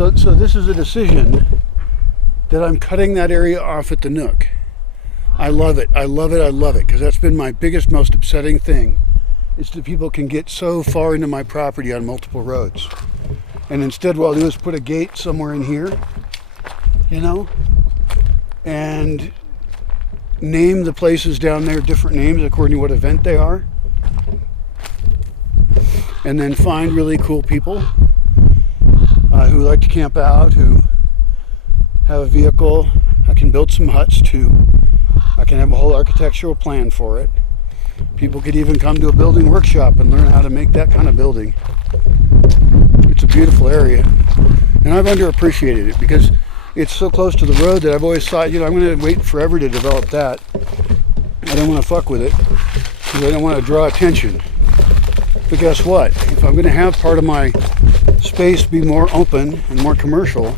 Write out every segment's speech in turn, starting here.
So this is a decision that I'm cutting that area off at the Nook. I love it. I love it. I love it. Because that's been my biggest, most upsetting thing. Is that people can get so far into my property on multiple roads. And instead what I'll do is put a gate somewhere in here, you know, and name the places down there different names according to what event they are. And then find really cool people who like to camp out, who have a vehicle. I can build some huts too. I can have a whole architectural plan for it. People could even come to a building workshop and learn how to make that kind of building. It's a beautiful area. And I've underappreciated it because it's so close to the road that I've always thought, you know, I'm going to wait forever to develop that. I don't want to fuck with it because I don't want to draw attention. But guess what? If I'm going to have part of my space be more open and more commercial,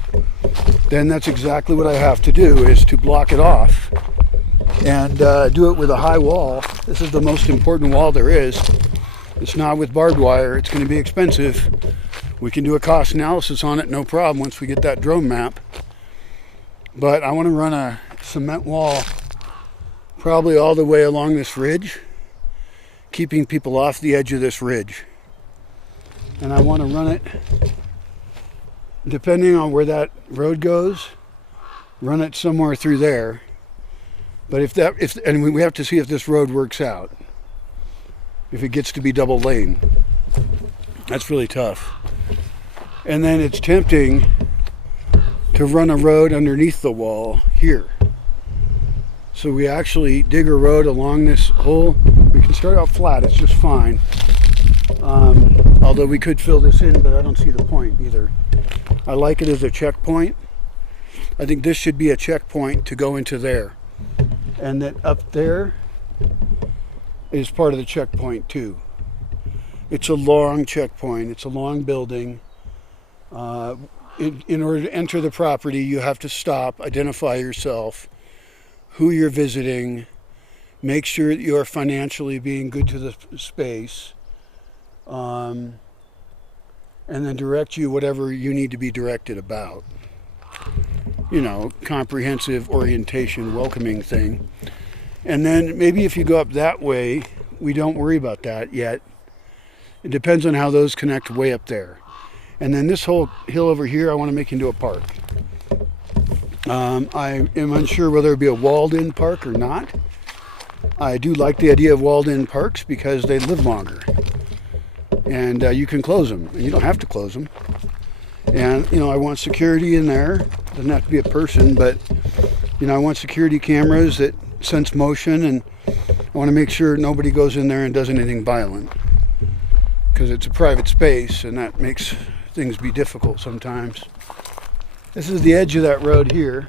then that's exactly what I have to do, is to block it off and do it with a high wall. This is the most important wall there is. It's not with barbed wire. It's going to be expensive. We can do a cost analysis on it, no problem, once we get that drone map. But I want to run a cement wall probably all the way along this ridge, keeping people off the edge of this ridge. And I want to run it, depending on where that road goes, run it somewhere through there. But and we have to see if this road works out. If it gets to be double lane. That's really tough. And then it's tempting to run a road underneath the wall here. So we actually dig a road along this whole, we can start out flat, it's just fine. Although we could fill this in, but I don't see the point either. I like it as a checkpoint. I think this should be a checkpoint to go into there. And that up there is part of the checkpoint too. It's a long checkpoint, it's a long building. In order to enter the property, you have to stop, identify yourself, who you're visiting, make sure that you are financially being good to the space, and then direct you whatever you need to be directed about. You know, comprehensive orientation, welcoming thing. And then maybe if you go up that way, we don't worry about that yet. It depends on how those connect way up there. And then this whole hill over here, I want to make into a park. I am unsure whether it would be a walled-in park or not. I do like the idea of walled-in parks because they live longer. And you can close them. You don't have to close them. And, you know, I want security in there. Doesn't have to be a person, but, you know, I want security cameras that sense motion, and I want to make sure nobody goes in there and does anything violent. Because it's a private space, and that makes things be difficult sometimes. This is the edge of that road here.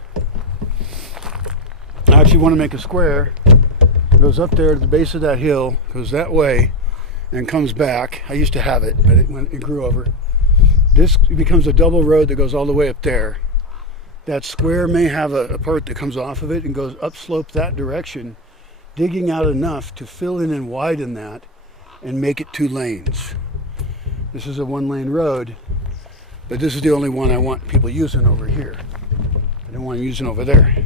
I actually want to make a square. It goes up there to the base of that hill, goes that way, and comes back. I used to have it, but it grew over. This becomes a double road that goes all the way up there. That square may have a part that comes off of it and goes upslope that direction, digging out enough to fill in and widen that and make it 2 lanes. This is a 1-lane road, but this is the only one I want people using over here. I don't want them using over there.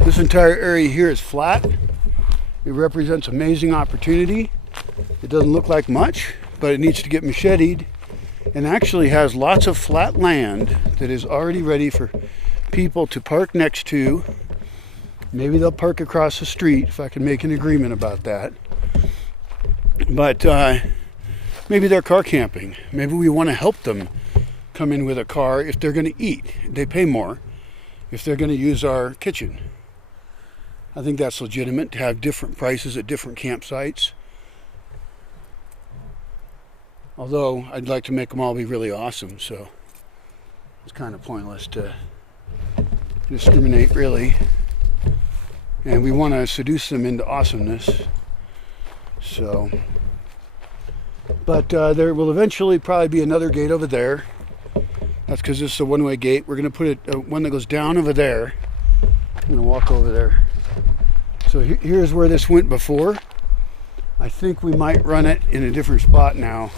This entire area here is flat. It represents amazing opportunity. It doesn't look like much, but it needs to get macheted, and actually has lots of flat land that is already ready for people to park next to. Maybe they'll park across the street if I can make an agreement about that. But maybe they're car camping. Maybe we want to help them come in with a car if they're going to eat. They pay more if they're going to use our kitchen. I think that's legitimate to have different prices at different campsites. Although I'd like to make them all be really awesome, so it's kind of pointless to discriminate really. And we want to seduce them into awesomeness. So, but there will eventually probably be another gate over there. That's because this is a one-way gate. We're going to put one that goes down over there. I'm going to walk over there. So here's where this went before. I think we might run it in a different spot now.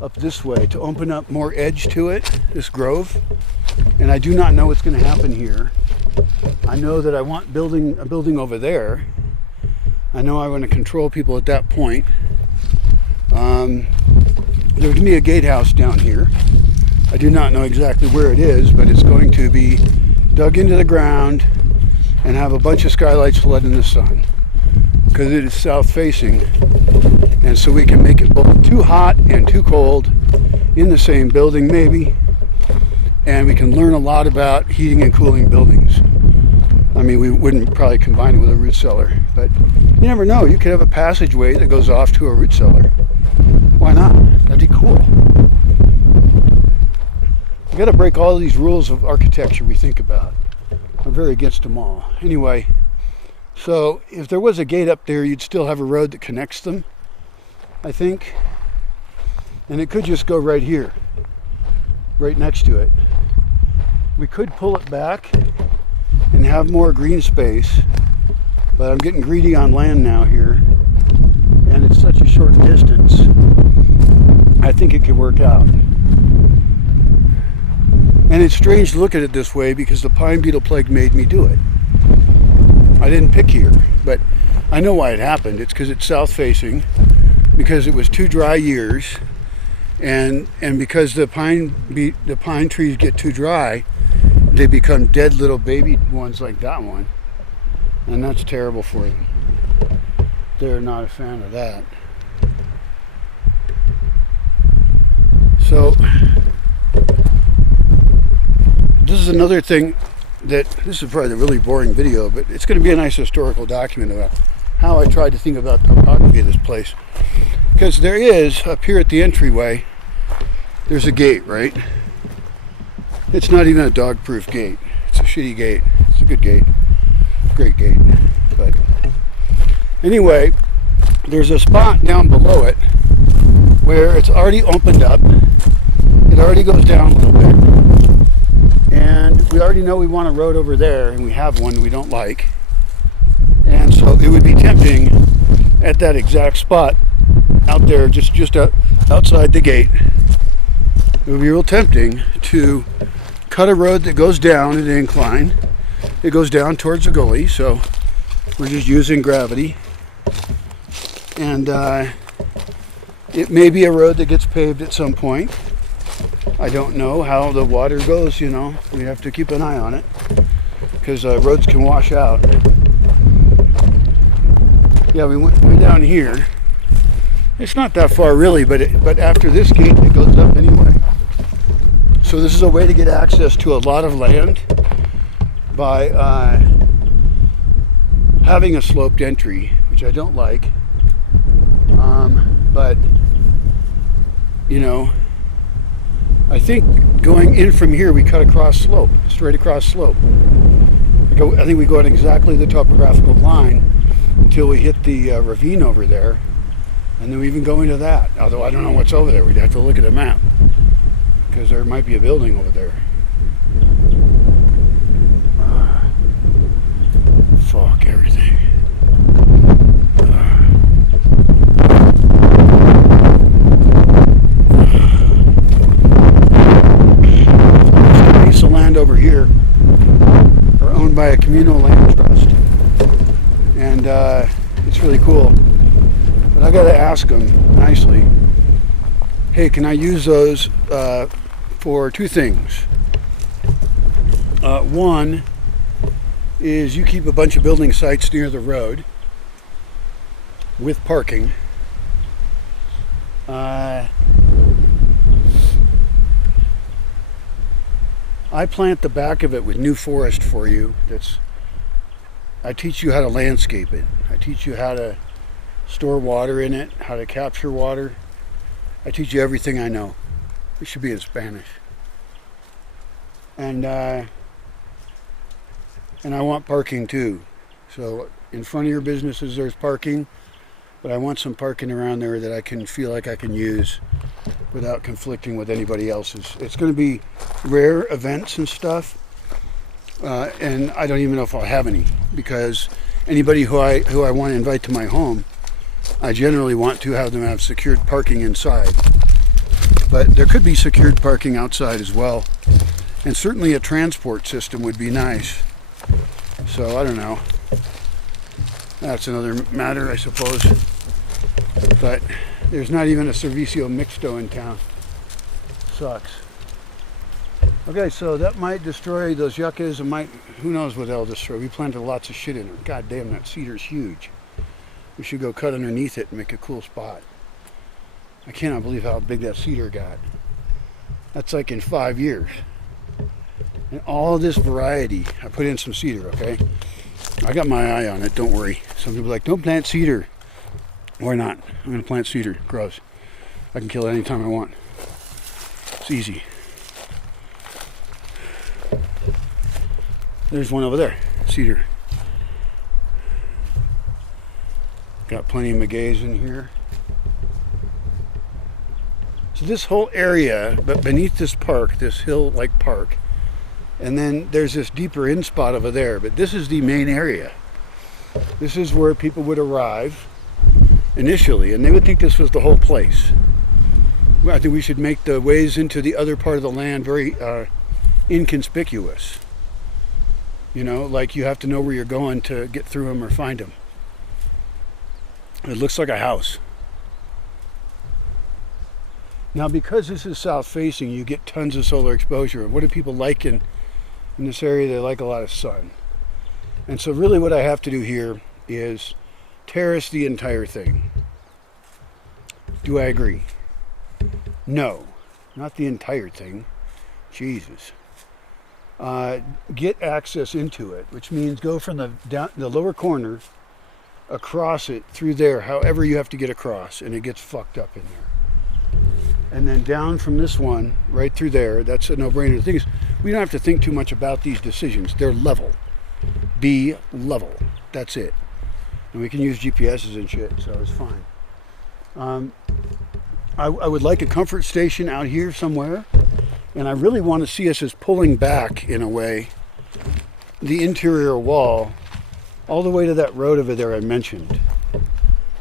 up this way to open up more edge to it, this grove. And I do not know what's going to happen here. I know that I want a building over there. I know I want to control people at that point. There's going to be a gatehouse down here. I do not know exactly where it is, but it's going to be dug into the ground and have a bunch of skylights to let in the sun, because it is south facing, and so we can make it both too hot and too cold in the same building maybe, and we can learn a lot about heating and cooling buildings. I mean, we wouldn't probably combine it with a root cellar, but you never know. You could have a passageway that goes off to a root cellar. Why not? That'd be cool. We got to break all of these rules of architecture we think about. I'm very against them all. Anyway, so if there was a gate up there, you'd still have a road that connects them, I think. And it could just go right here, right next to it. We could pull it back and have more green space, but I'm getting greedy on land now here, and it's such a short distance. I think it could work out. And it's strange to look at it this way because the pine beetle plague made me do it. I didn't pick here, but I know why it happened. It's because it's south facing, because it was 2 dry years, and because the pine trees get too dry, they become dead little baby ones like that one, and that's terrible for them. They're not a fan of that. So this is another thing that, this is probably a really boring video, but it's going to be a nice historical document about how I tried to think about topography of this place. Because there is, up here at the entryway, there's a gate, right? It's not even a dog-proof gate. It's a shitty gate. It's a good gate. Great gate. But anyway, there's a spot down below it where it's already opened up. It already goes down a little bit. And we already know we want a road over there, and we have one we don't like. And so it would be tempting at that exact spot out there, just outside the gate. It would be real tempting to cut a road that goes down at an incline. It goes down towards the gully, so we're just using gravity. And it may be a road that gets paved at some point. I don't know how the water goes, you know. We have to keep an eye on it, because roads can wash out. Yeah, we went way down here. It's not that far really, but after this gate it goes up anyway. So this is a way to get access to a lot of land by having a sloped entry, which I don't like. But you know, I think going in from here we cut across slope, straight across slope. I think we go at exactly the topographical line until we hit the ravine over there, and then we even go into that. Although I don't know what's over there. We'd have to look at the map, because there might be a building over there. Fuck everything. There's a piece of land over here are owned by a communal land trust, and it's really cool. But I gotta ask them nicely, hey, can I use those for 2 things? One is you keep a bunch of building sites near the road with parking. I plant the back of it with new forest for you. I teach you how to landscape it. I teach you how to store water in it, how to capture water. I teach you everything I know. It should be in Spanish. And I want parking too. So in front of your businesses there's parking, but I want some parking around there that I can feel like I can use without conflicting with anybody else's. It's going to be rare events and stuff, and I don't even know if I'll have any, because anybody who I want to invite to my home, I generally want to have them have secured parking inside. But there could be secured parking outside as well. And certainly a transport system would be nice. So I don't know. That's another matter, I suppose. But there's not even a servicio mixto in town. Sucks. Okay, so that might destroy those yuccas, and who knows what that'll destroy. We planted lots of shit in there. God damn, that cedar's huge. We should go cut underneath it and make a cool spot. I cannot believe how big that cedar got. That's like in 5 years. And all this variety. I put in some cedar, okay? I got my eye on it, don't worry. Some people are like, don't plant cedar. Why not? I'm gonna plant cedar, gross. I can kill it anytime I want. It's easy. There's one over there, cedar. Got plenty of magueys in here. So this whole area, but beneath this park, this hill-like park, and then there's this deeper in spot over there, but this is the main area. This is where people would arrive initially, and they would think this was the whole place. I think we should make the ways into the other part of the land very inconspicuous. You know, like you have to know where you're going to get through them or find them. It looks like a house. Now, because this is south facing, you get tons of solar exposure. And what do people like in this area? They like a lot of sun. And so really what I have to do here is terrace the entire thing. Do I agree? No, not the entire thing. Jesus. Get access into it, which means go from the lower corner across it through there, however you have to get across, and it gets fucked up in there. And then down from this one right through there. That's a no-brainer. The thing is, we don't have to think too much about these decisions. They're level. Be level. That's it. And we can use GPSs and shit, so it's fine. I would like a comfort station out here somewhere. And I really want to see us as pulling back, in a way, the interior wall all the way to that road over there I mentioned.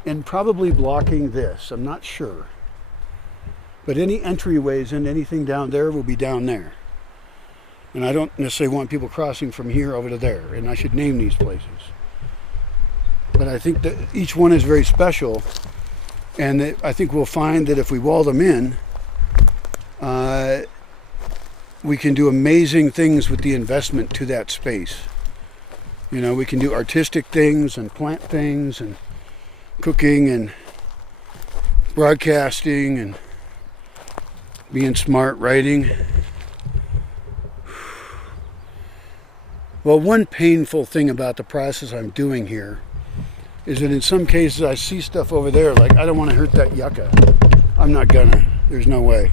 And probably blocking this. I'm not sure. But any entryways and anything down there will be down there. And I don't necessarily want people crossing from here over to there. And I should name these places. But I think that each one is very special. And that I think we'll find that if we wall them in, we can do amazing things with the investment to that space. You know, we can do artistic things and plant things and cooking and broadcasting and being smart, writing. Well, one painful thing about the process I'm doing here is that in some cases I see stuff over there like, I don't want to hurt that yucca. I'm not gonna. There's no way.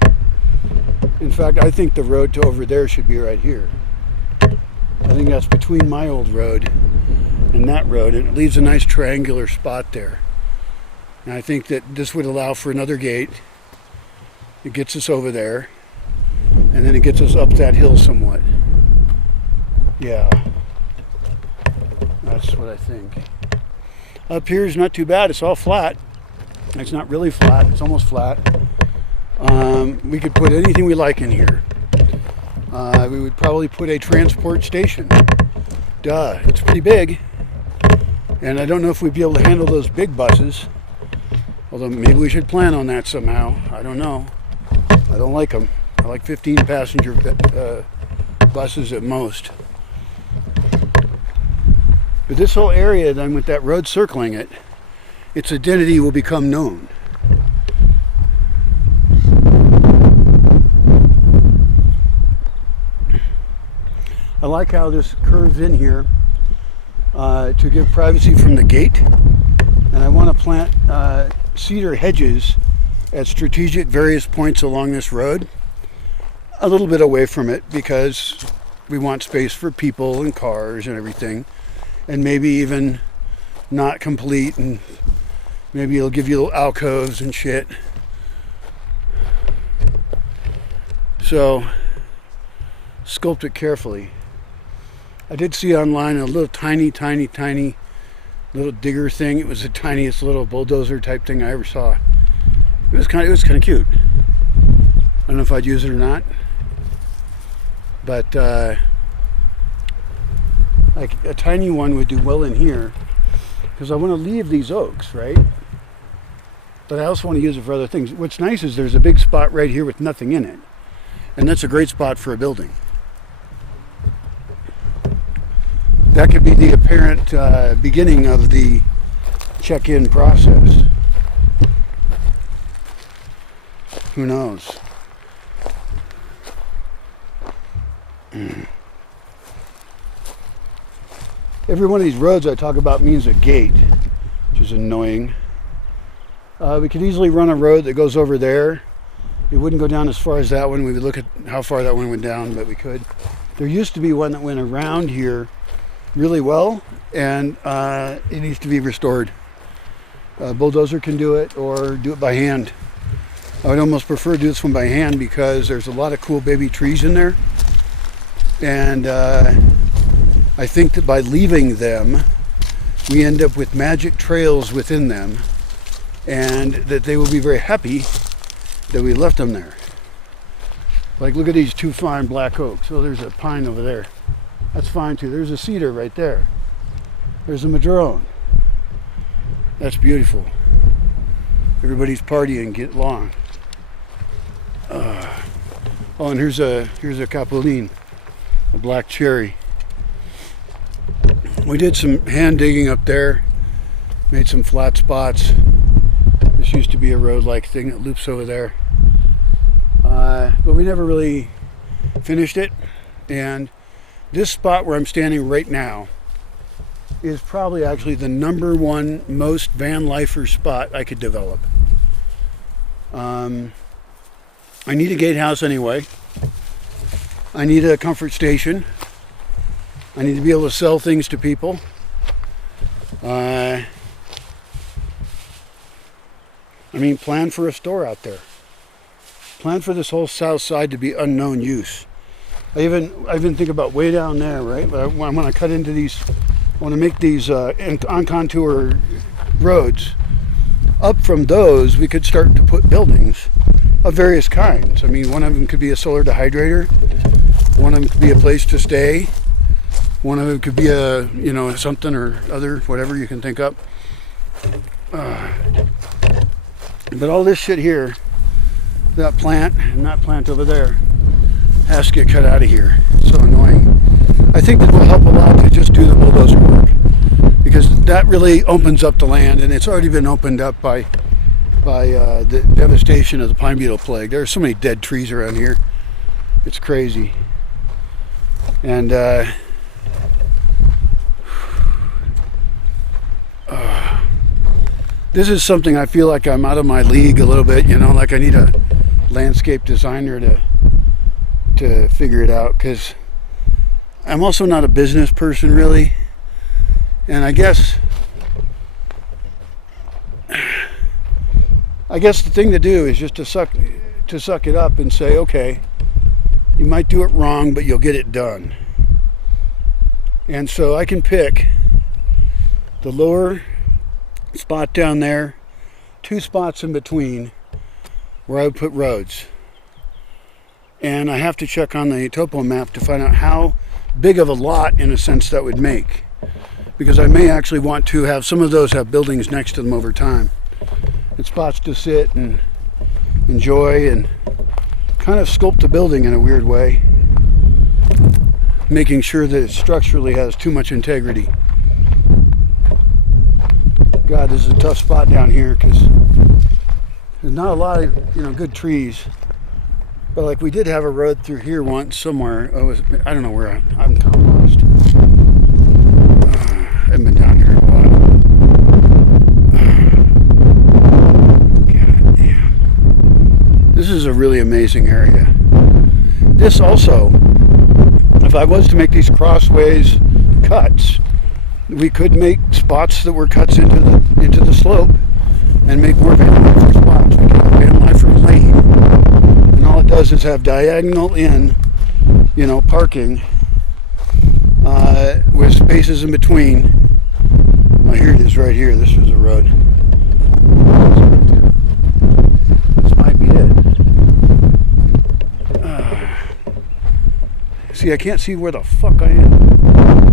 In fact, I think the road to over there should be right here. I think that's between my old road and that road, and it leaves a nice triangular spot there. And I think that this would allow for another gate. It gets us over there, and then it gets us up that hill somewhat. Yeah, that's what I think. Up here is not too bad. It's all flat. It's not really flat. It's almost flat. We could put anything we like in here. We would probably put a transport station. Duh, it's pretty big. And I don't know if we'd be able to handle those big buses. Although maybe we should plan on that somehow. I don't know. I don't like them. I like 15 passenger buses at most. But this whole area then, with that road circling it, its identity will become known. I like how this curves in here to give privacy from the gate. And I want to plant cedar hedges at strategic various points along this road, a little bit away from it, because we want space for people and cars and everything, and maybe even not complete, and maybe it'll give you little alcoves and shit. So sculpt it carefully. I did see online a little tiny little digger thing. It was the tiniest little bulldozer type thing I ever saw. It was kind of cute. I don't know if I'd use it or not, but like a tiny one would do well in here, because I want to leave these oaks, right? But I also want to use it for other things. What's nice is there's a big spot right here with nothing in it, and that's a great spot for a building. That could be the apparent beginning of the check-in process. Who knows? Every one of these roads I talk about means a gate, which is annoying. We could easily run a road that goes over there. It wouldn't go down as far as that one. We would look at how far that one went down, but we could. There used to be one that went around here really well, and it needs to be restored. A bulldozer can do it, or do it by hand. I would almost prefer to do this one by hand, because there's a lot of cool baby trees in there, and I think that by leaving them, we end up with magic trails within them, and that they will be very happy that we left them there. Like, look at these two fine black oaks. Oh, there's a pine over there. That's fine too. There's a cedar right there. There's a madrone. That's beautiful. Everybody's partying, get along. Oh, and here's a capulin, a black cherry. We did some hand digging up there, made some flat spots. This used to be a road-like thing that loops over there, but we never really finished it. And this spot where I'm standing right now is probably actually the #1 most van lifer spot I could develop. I need a gatehouse anyway. I need a comfort station. I need to be able to sell things to people. I mean, plan for a store out there. Plan for this whole south side to be unknown use. I even think about way down there, right? But I want to cut into these. I want to make these on contour roads. Up from those, we could start to put buildings of various kinds. I mean, one of them could be a solar dehydrator. One of them could be a place to stay. One of them could be a, something or other, whatever you can think up. But all this shit here, that plant and that plant over there, has to get cut out of here. It's so annoying. I think that will help a lot to just do the bulldozer work, because that really opens up the land, and it's already been opened up by the devastation of the pine beetle plague. There are so many dead trees around here. It's crazy. And this is something I feel like I'm out of my league a little bit, like I need a landscape designer to figure it out, because I'm also not a business person really. And I guess the thing to do is just to suck it up and say, okay, you might do it wrong, but you'll get it done. And so I can pick the lower spot down there, 2 spots in between where I would put roads. And I have to check on the topo map to find out how big of a lot, in a sense, that would make. Because I may actually want to have some of those have buildings next to them over time. And spots to sit and enjoy and kind of sculpt the building in a weird way, making sure that it structurally has too much integrity. God, this is a tough spot down here because there's not a lot of good trees. But like, we did have a road through here once somewhere. I don't know where I'm kind of lost. I haven't been down here in a while. God damn. This is a really amazing area. This also, if I was to make these crossways cuts, we could make spots that were cuts into the slope and make more van lifer spots. We could have van lifer lane, and all it does is have diagonal in, parking with spaces in between. Oh, here it is right here. This was a road. This might be it. See, I can't see where the fuck I am.